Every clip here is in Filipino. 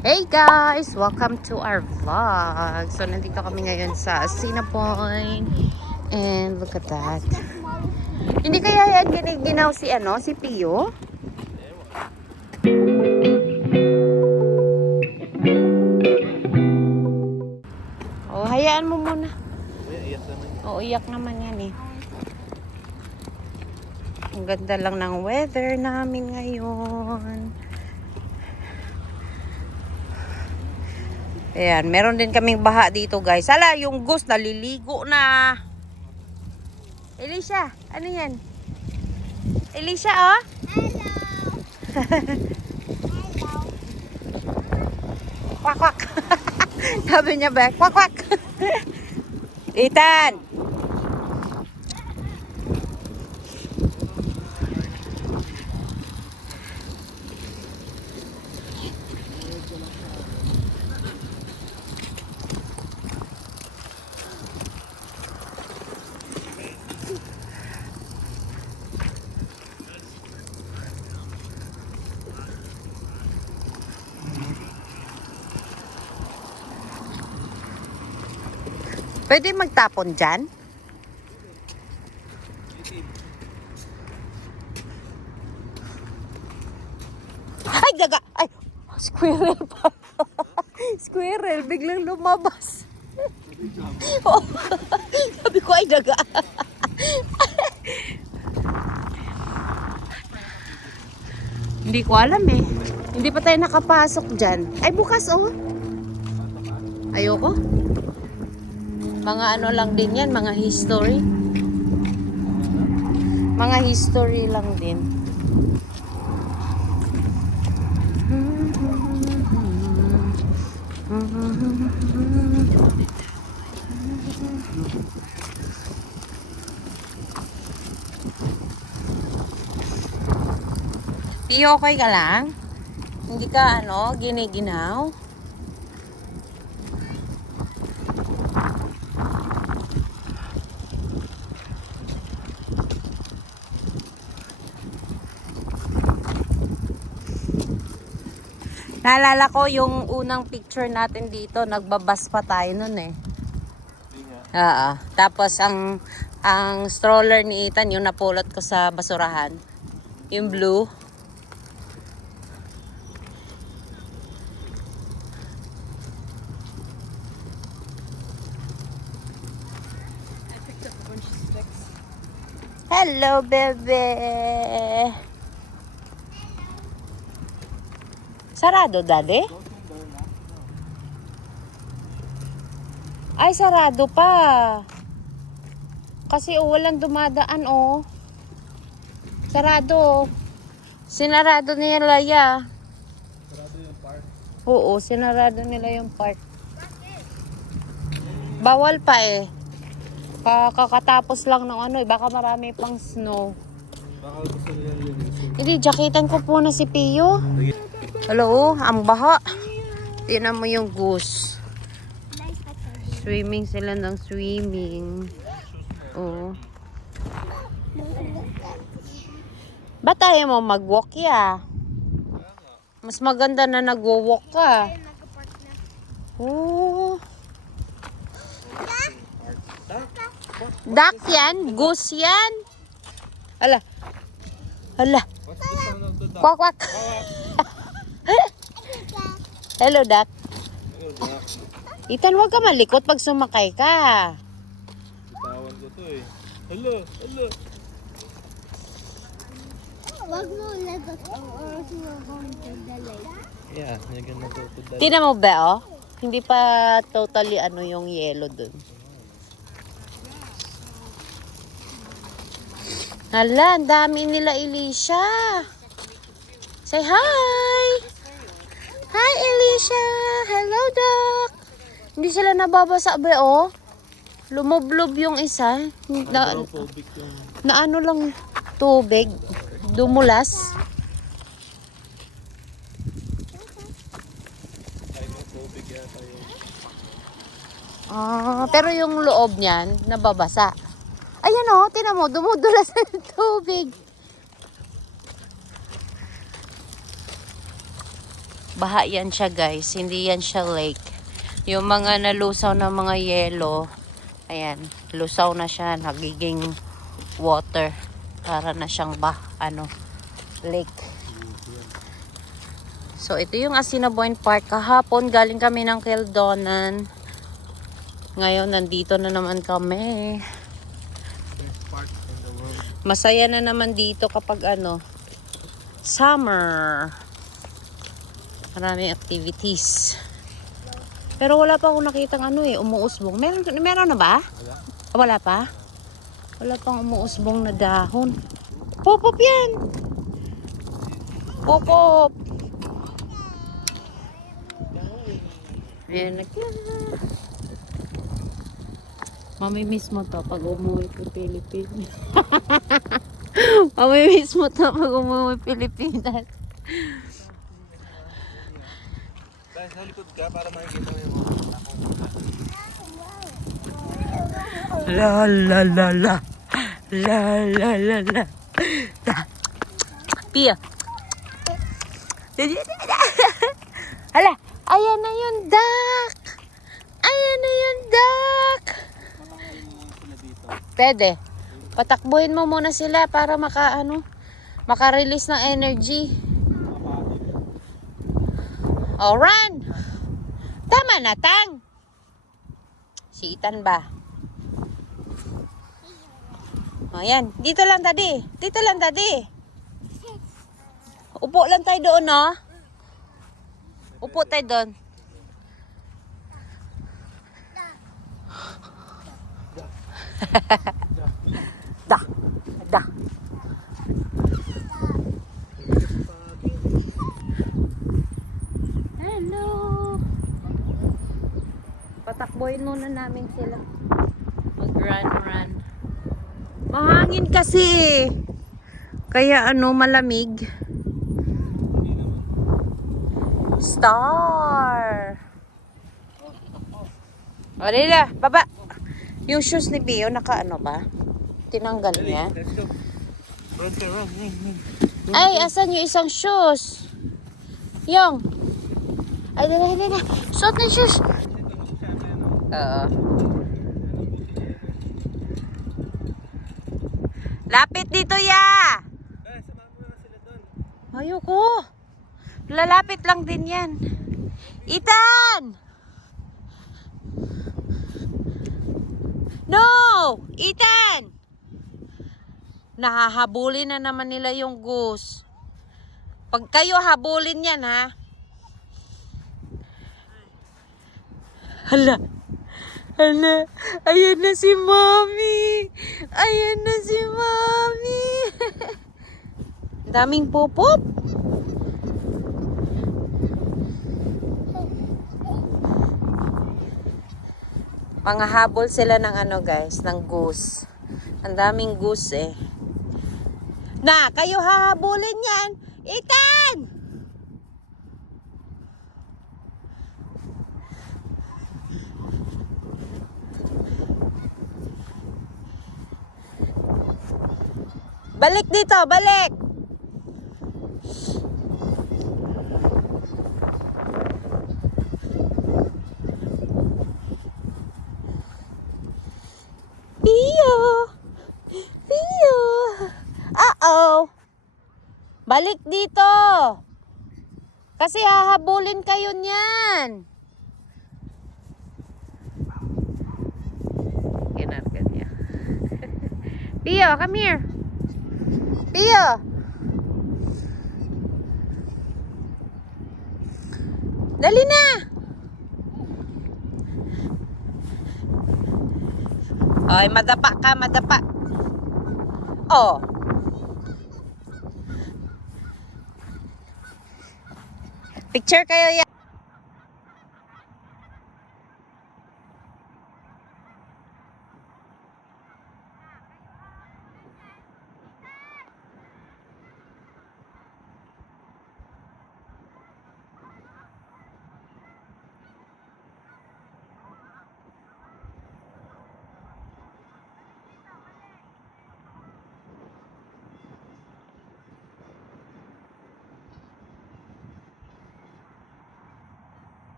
Hey guys! Welcome to our vlog. So, nandito kami ngayon sa Asina Point. And look at that. Hindi kaya yan giniginaw si Pio? Oh, hayaan mo muna. Oo, iyak naman yan eh. Ang ganda lang ng weather namin ngayon. Ayan, meron din kaming baha dito guys. Hala, yung goose naliligo na. Elisha, ano yan? Elisha, oh? Hello. Hello. Kwak, kwak. Sabi niya ba? Kwak, kwak. Ethan. Pwede magtapon dyan? Ay, daga! Ay, squirrel pa. Squirrel, biglang lumabas. Oh, sabi ko, ay, daga. Hindi ko alam eh. Hindi pa tayo nakapasok dyan. Ay, bukas oh. Ayoko. Mga ano lang din yan, mga history. Mga history lang din. Pio, okay ka lang? Hindi ka giniginaw? Naalala ko yung unang picture natin dito, nagbabas pa tayo nun eh. Oo. Tapos ang stroller ni Ethan yung napulot ko sa basurahan. Yung blue. Hello, bebe. Sarado, daddy? Ay, sarado pa. Kasi walang dumadaan, oh. Sarado. Sinarado nila ya. Sarado yung park. Oo, sinarado nila yung park. Bawal pa eh. Kakatapos lang ng baka marami pang snow. Baka gusto nila linisin. Hindi, jaketan ko po na si Pio. Hello, ang baha. Tingnan mo yung goose. Swimming sila ng swimming. Oo. Ba't tayo mo mag-walk ya? Mas maganda na nag-walk ka. Oo. Duck yan? Goose yan? Hala. Hala. Kwak, kwak. Hello, duck. Ethan, huwag ka malikot pag sumakay ka. Tawan ko to eh. Hello, hello. Wag mo lagot ang oras mo going to the lake. Yeah, you're gonna go to that. Tingnan mo ba, oh? Hindi pa totally yung yellow dun. Hala, ang dami nila, Elisha. Say hi! Hi, Elisha! Hello, Doc! Hindi sila nababasa ba, oh? Lumublob yung isa. Hydrophobic yung... Na ano lang tubig. Dumulas. Hydrophobic yata yung... Pero yung loob niyan, nababasa. Ayan oh, tinan mo, dumudulas ng tubig. Baha yan siya guys, hindi yan siya lake. Yung mga nalusaw na mga yelo, ayan, lusaw na siya, nagiging water. Para na siyang lake. So, ito yung Assiniboine Park. Kahapon, galing kami ng Kildonan. Ngayon, nandito na naman kami. Best park in the world. Masaya na naman dito kapag summer. Maraming activities. Pero wala pa akong nakitang umuusbong. Meron na ba? Wala. Wala pa? Wala pang umuusbong na dahon. Pop-up yan! Pop-up! Ayan, mamimiss mo to pag umuwi sa Pilipinas. Mamimiss mo to pag umuwi Pilipinas. Dahil sa likod ka para makikita mo yung La la la la. La la la la. Pia. Hala, ayan na yung duck. Ayan na yung duck. Pwede. Patakbuhin mo muna sila para maka-release ng energy. Oh, run! Tama na, Tang. Si Ethan ba? O, yan. Dito lang, Daddy. Dito lang, Daddy. Upo lang tayo doon, no? Upo tayo doon. Da. Da. Hello. Patakboyin muna namin sila. Mag-run. Mahangin kasi. Kaya malamig. Star. O, Lila, baba. Yung shoes ni Pio, ba? Tinanggal niya. Let's go. Run. Ay, asan yung isang shoes? Yung. Ay, dala. Suot na yung shoes. Oo. Lapit dito, ya! Guys, samahan mo na sila doon. Ayoko. Lalapit lang din yan. Ethan! No! Ethan! Nahahabulin na naman nila yung goose. Pag kayo habulin yan, ha? Hala. Ayan na si Mommy. Daming pupop. Panghahabol sila ng guys, ng goose. Ang daming goose eh. Na, kayo hahabulin yan. Ethan! Balik dito, balik! Pio! Uh-oh! Balik dito! Kasi hahabulin kayo niyan. Kinargan niya. Pio, come here. Pio! Dali na! Ay, madapa ka, madapa. Oh. Picture kayo yan.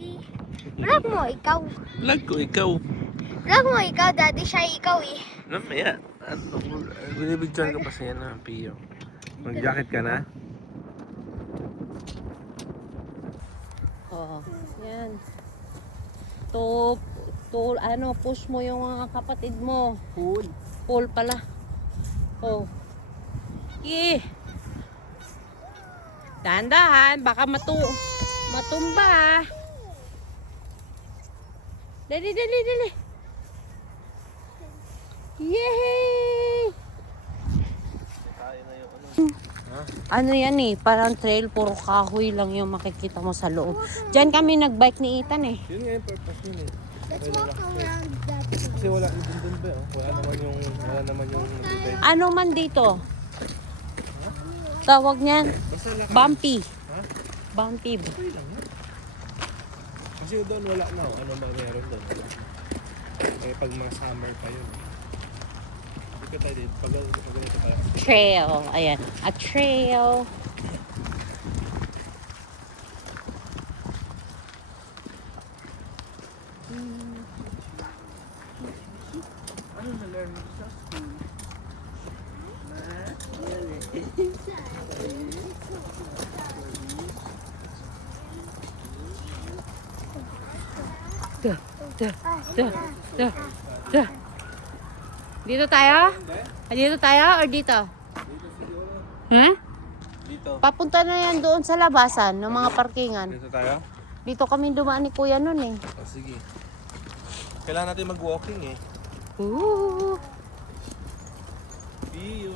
Daddy. Vlog mo, ikaw. Vlog ko, ikaw. Vlog mo, ikaw. Daddy siya, ikaw eh. Mamaya. Binibigyan ka pa siya na, Pio. Mag-jacket ka na? Oo. Yan. Push mo yung mga kapatid mo. Pull pala. Oh. Dahan-dahan, baka matumba. Dali. Yay! Tayo na yung Ano yan eh, parang trail, puro kahoy lang yung makikita mo sa loob. Diyan kami nagbike ni Ethan eh. Yun nga yung purpose yun eh. Let's walk around that Kasi wala dun ba oh. Wala naman yung nagbibay. Ano man dito? Tawag niyan? Basta lang. Bumpy. Ha? Bumpy. Okay lang yan. Kasi doon wala na oh. Ano ba meron doon? Eh pag mga summer pa yun. Hindi ka tayo dito. Pag ganito tayo. Trail. Ayan. A trail. Ano na-learn mo sa school? Dito tayo? Dito tayo or dito? Hmm? Dito. Papunta na yan doon sa labasan ng mga parkingan. Dito tayo? Dito kami dumaan ni Kuya nun eh. Oh, sige. Kailangan natin mag-walking eh. Ooh. Pio.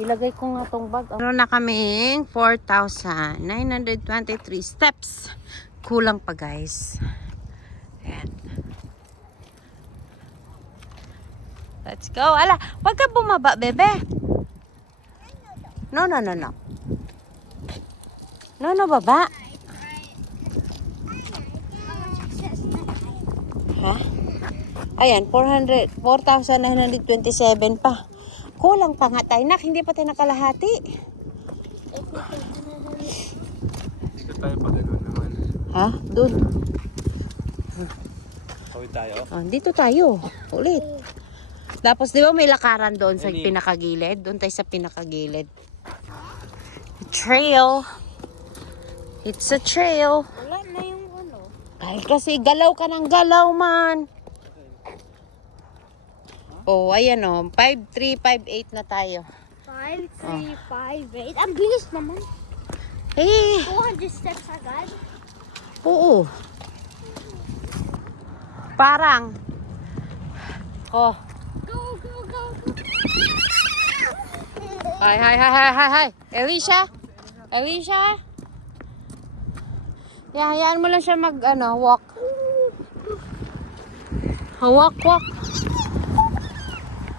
Ilagay ko nga tong bag. Meron na kaming 4,923 steps. Kulang pa guys. Ayan. Let's go. Ala, wag ka bumaba, bebe. No. No, baba. Ha? Ayan, 4,927 pa. Kulang pa nga tayo, nak. Hindi pa tayo nakalahati. Dito tayo pag gano'n naman. Ha? Doon. Kawin tayo. Ah, dito tayo. Ulit. Tapos, di ba may lakaran doon sa Any? pinakagilid? Doon tayo sa pinakagilid. Trail. It's a trail. Wala na yung ano. Ay, kasi galaw ka ng galaw, man. Oh, ayan oh. 5,358 na tayo. 5, 3, 5, 8. Ang bilis naman. Eh, 200 steps agad. oo. Parang. Oh. Go. Hi. Alicia? Yeah, hayaan mo lang siya walk. Walk.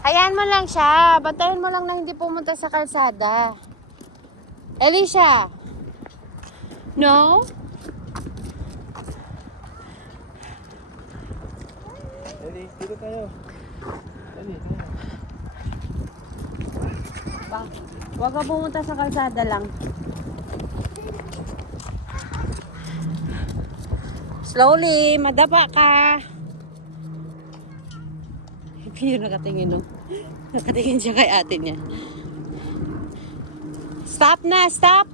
Hayaan mo lang siya. Bantayan mo lang na hindi pumunta sa kalsada. Alicia? No? Dito tayo. Huwag ka pumunta sa kalsada lang. Slowly, madapa ka. Pio nakatingin, no? Nakatingin siya kay ate niya. Stop na, stop!